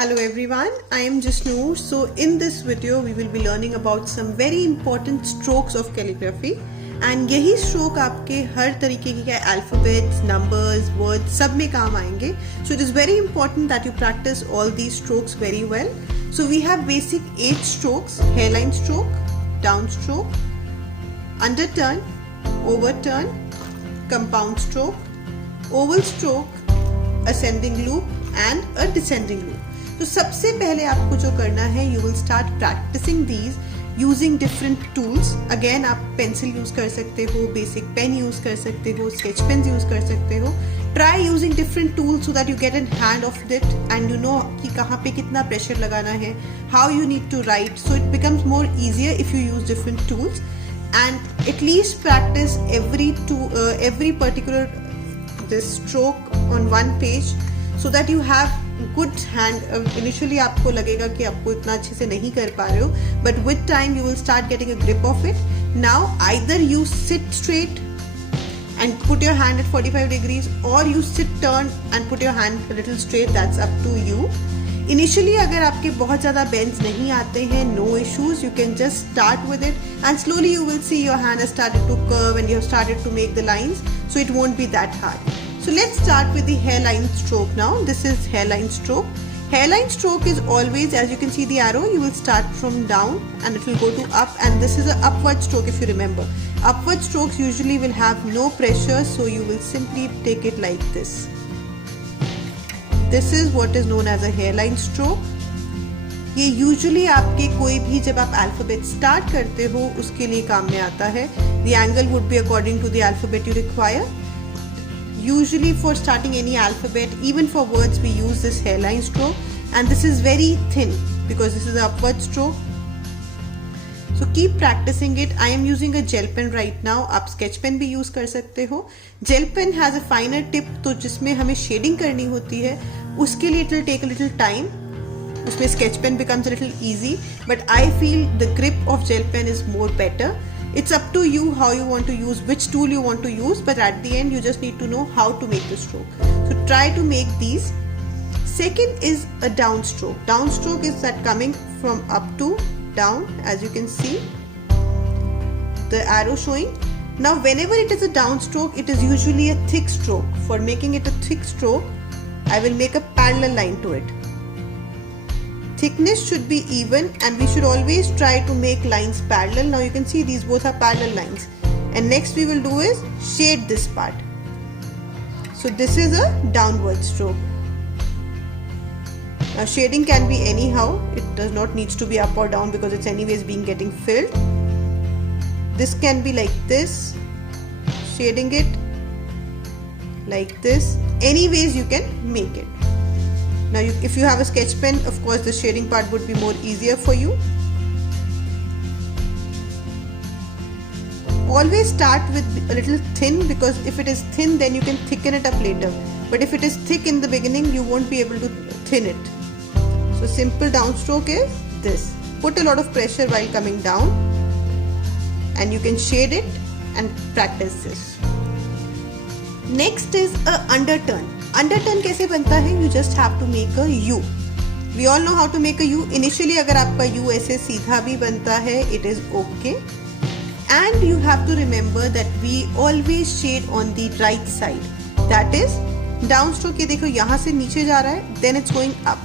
Hello everyone, I am Jishnoor. So in this video we will be learning about some very important strokes of calligraphy and यही stroke आपके हर तरीके के alphabets, numbers, words सब में काम आएंगे. So it is very important that you practice all these strokes very well. So we have basic 8 strokes: hairline stroke, down stroke, underturn, overturn, compound stroke, oval stroke, ascending loop and a descending loop. तो सबसे पहले आपको जो करना है, you will start practising these using different tools. Again आप pencil use कर सकते हो, बेसिक पेन यूज कर सकते हो, स्केच पेन यूज कर सकते हो. Try using different tools so that you get an hand of it and you know कि कहाँ पे कितना प्रेशर लगाना है, how you need to write. So it becomes more easier if you use different tools and at least practice every particular this stroke on one page so that you have good hand. Initially आपको लगेगा कि आपको इतना अच्छे से नहीं कर पा रहे हो, but with time you will start getting a grip of it. Now either you sit straight and put your hand at 45 degrees or you sit turn and put your hand a little straight. That's up to you. Initially अगर आपके बहुत ज़्यादा bends नहीं आते हैं, no issues, you can just start with it and slowly you will see your hand has started to curve and you have started to make the lines, so it won't be that hard. So let's start with the hairline stroke now. This is hairline stroke. Hairline stroke is always, as you can see the arrow, you will start from down and it will go to up, and this is an upward stroke if you remember. Upward strokes usually will have no pressure, so you will simply take it like this. This is what is known as a hairline stroke. ये usually आपके कोई भी जब आप alphabet start करते हो उसके लिए काम में आता है. The angle would be according to the alphabet you require. Usually for starting any alphabet, even for words, we use this hairline stroke, and this is very thin because this is an upward stroke. So keep practicing it. I am using a gel pen right now. आप sketch pen भी use कर सकते हो. Gel pen has a finer tip, तो जिसमें हमें shading करनी होती है उसके लिए it will take a little time. उसमें sketch pen becomes a little easy, but I feel the grip of gel pen is more better. It's up to you how you want to use, which tool you want to use, but at the end you just need to know how to make the stroke. So try to make these. Second is a down stroke. Down stroke is that coming from up to down, as you can see the arrow showing. Now whenever it is a down stroke, it is usually a thick stroke. For making it a thick stroke, I will make a parallel line to it. Thickness should be even and we should always try to make lines parallel. Now you can see these both are parallel lines, and next we will do is shade this part. So this is a downward stroke. Now shading can be anyhow, it does not needs to be up or down because it's anyways getting filled. This can be like this, shading it like this. Anyways you can make it. Now if you have a sketch pen, of course the shading part would be more easier for you. Always start with a little thin, because if it is thin then you can thicken it up later, but if it is thick in the beginning you won't be able to thin it. So simple downstroke is this. Put a lot of pressure while coming down and you can shade it and practice this. Next is a underturn. Underturn कैसे बनता है? You just have to make a U. We all know how to make a U. Initially अगर आपका U ऐसे सीधा भी बनता है, it is okay. And you have to remember that we always shade on the right side. That is down stroke. ये देखो यहाँ से नीचे जा रहा है, then it's going up.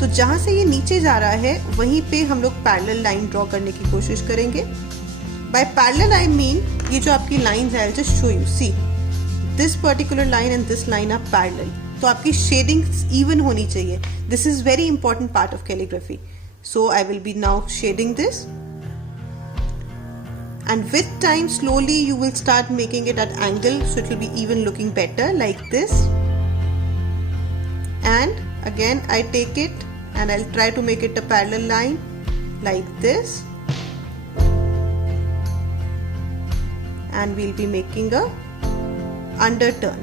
तो जहाँ से ये नीचे जा रहा है वहीं पे हम लोग parallel line draw करने की कोशिश करेंगे. By parallel I mean ये जो आपकी lines है, I'll just show you. See. This particular line and this line are parallel. तो आपकी shading even होनी चाहिए. This is very important part of calligraphy. So I will be now shading this. And with time, slowly you will start making it at angle, so it will be even looking better like this. And again I take it and I'll try to make it a parallel line like this. And we'll be making a underturn.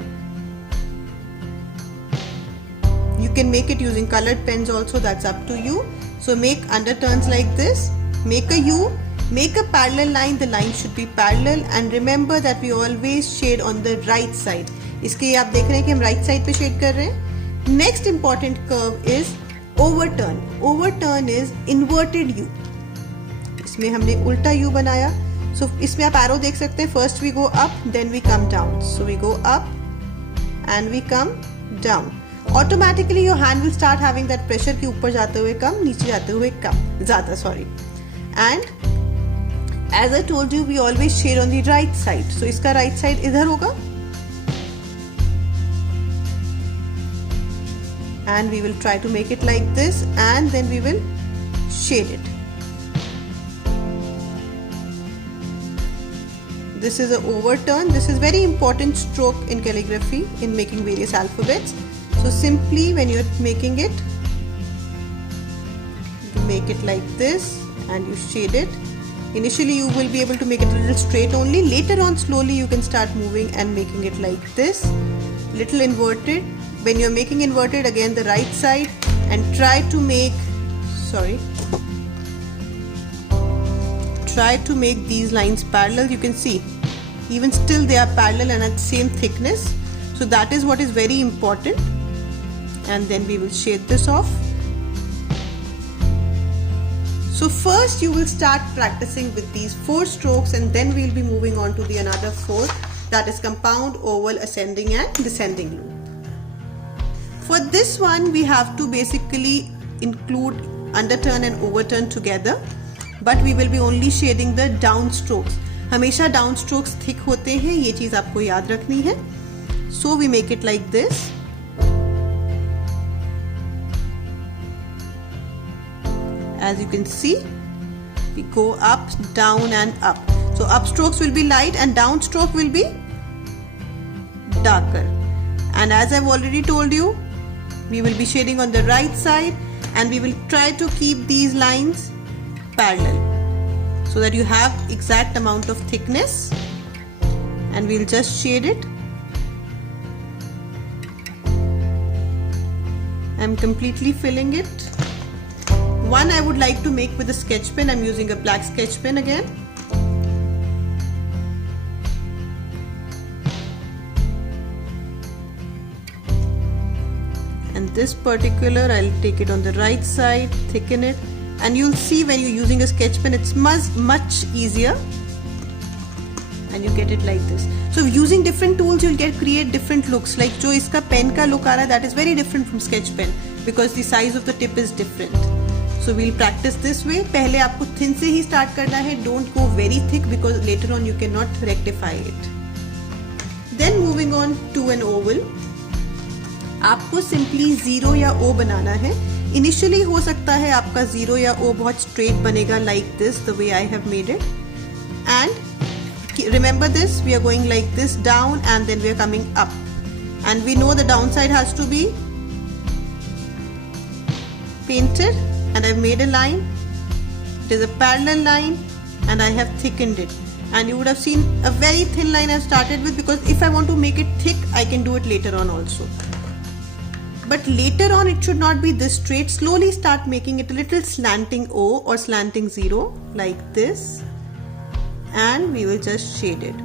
You can make it using colored pens also, that's up to you. So make underturns like this, make a U, make a parallel line, the line should be parallel, and remember that we always shade on the right side. इसके आप देख रहे हैं कि हम right side पे shade कर रहे हैं. Next important curve is overturn, overturn is inverted you, इसमें हमने उल्टा यू बनाया। सो इसमें आप एरो देख सकते हैं, first we go up then we come down, so we go up and we come down. Automatically your hand will start having that pressure कि ऊपर जाते हुए कम, नीचे जाते हुए कम, ज्यादा, sorry. And as I told you we always shade on the right side, so इसका राइट साइड इधर होगा and we will try to make it like this and then we will shade it. This is an overturn. This is very important stroke in calligraphy in making various alphabets. So simply when you're making it, you make it like this and you shade it. Initially you will be able to make it a little straight only. Later on slowly you can start moving and making it like this, little inverted. When you're making inverted, again the right side, and try to make these lines parallel. You can see even still they are parallel and at the same thickness, so that is what is very important. And then we will shade this off. So first you will start practicing with these 4 strokes and then we will be moving on to the another 4, that is compound, oval, ascending and descending loop. For this one we have to basically include underturn and overturn together, but we will be only shading the down strokes. हमेशा down strokes thick होते हैं, ये चीज आपको याद रखनी है. So we make it like this. As you can see, we go up, down and up. So up strokes will be light and down stroke will be darker. And as I've already told you, we will be shading on the right side and we will try to keep these lines parallel so that you have exact amount of thickness, and we'll just shade it. I'm completely filling it. One I would like to make with a sketch pen. I'm using a black sketch pen again. And this particular, I'll take it on the right side, thicken it, and you'll see when you're using a sketch pen it's much easier, and you get it like this. So using different tools you'll create different looks. Like जो इसका pen का look आ रहा है, that is very different from sketch pen because the size of the tip is different. So we'll practice this way. पहले आपको thin से ही start करना है. Don't go very thick because later on you cannot rectify it. Then moving on to an oval. आपको simply 0 या O बनाना है. Initially हो सकता है आपका 0 या O बहुत straight बनेगा like this, the way I have made it. And remember this, we are going like this down and then we are coming up. And we know the downside has to be painted. And I've made a line. It is a parallel line and I have thickened it. And you would have seen a very thin line I've started with, because if I want to make it thick I can do it later on also. But later on it should not be this straight. Slowly start making it a little slanting O or slanting 0 like this, and we will just shade it.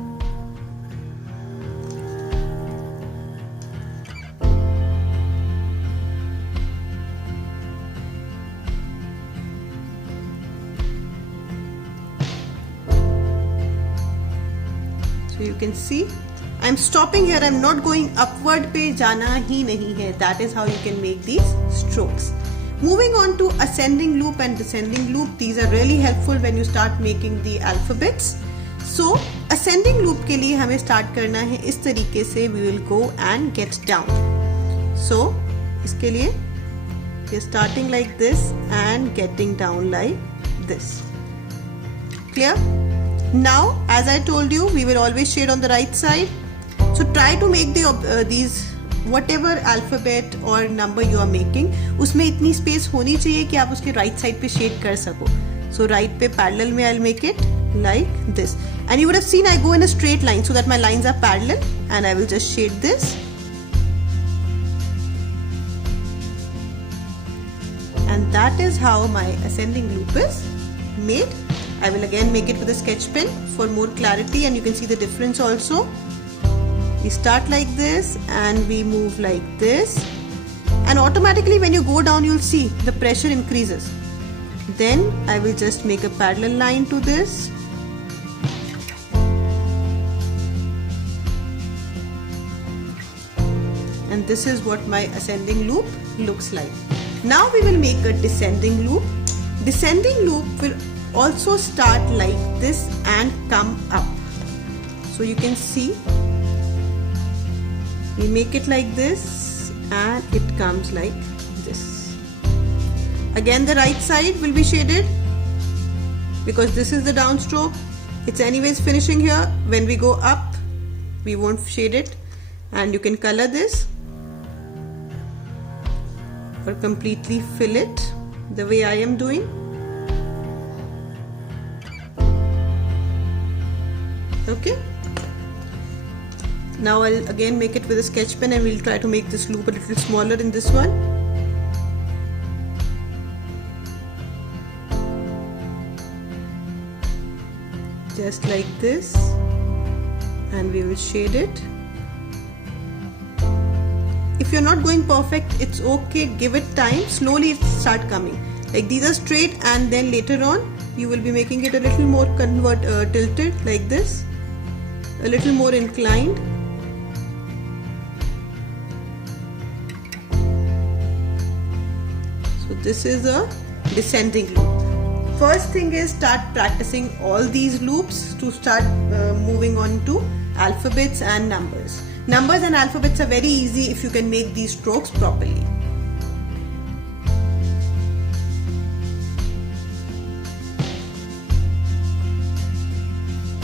So you can see I'm stopping here. I'm not going upward पे जाना ही नहीं है. That is how you can make these strokes. Moving on to ascending loop and descending loop. These are really helpful when you start making the alphabets. So ascending loop के लिए हमें start करना है इस तरीके से. We will go and get down. So इसके लिए we are starting like this and getting down like this. Clear? Now, as I told you, we will always shade on the right side. So try to make these whatever alphabet or number you are making, उसमें इतनी space होनी चाहिए कि आप उसके right side पे shade कर सको. So right पे parallel में I'll make it like this. And you would have seen I go in a straight line so that my lines are parallel, and I will just shade this. And that is how my ascending loop is made. I will again make it with a sketch pen for more clarity, and you can see the difference also. We start like this and we move like this, and automatically when you go down, you'll see the pressure increases. Then I will just make a parallel line to this. And this is what my ascending loop looks like. Now we will make a descending loop. Descending loop will also start like this and come up. So you can see, we make it like this and it comes like this. Again, the right side will be shaded because this is the downstroke. It's anyways finishing here. When we go up, we won't shade it, and you can color this or completely fill it the way I am doing. Okay. Now I'll again make it with a sketch pen and we'll try to make this loop a little smaller in this one. Just like this, and we will shade it. If you're not going perfect, it's okay, give it time, slowly it start coming. Like these are straight, and then later on you will be making it a little more tilted like this, a little more inclined. So this is a descending loop. First thing is start practicing all these loops to start moving on to alphabets and numbers. Numbers and alphabets are very easy if you can make these strokes properly.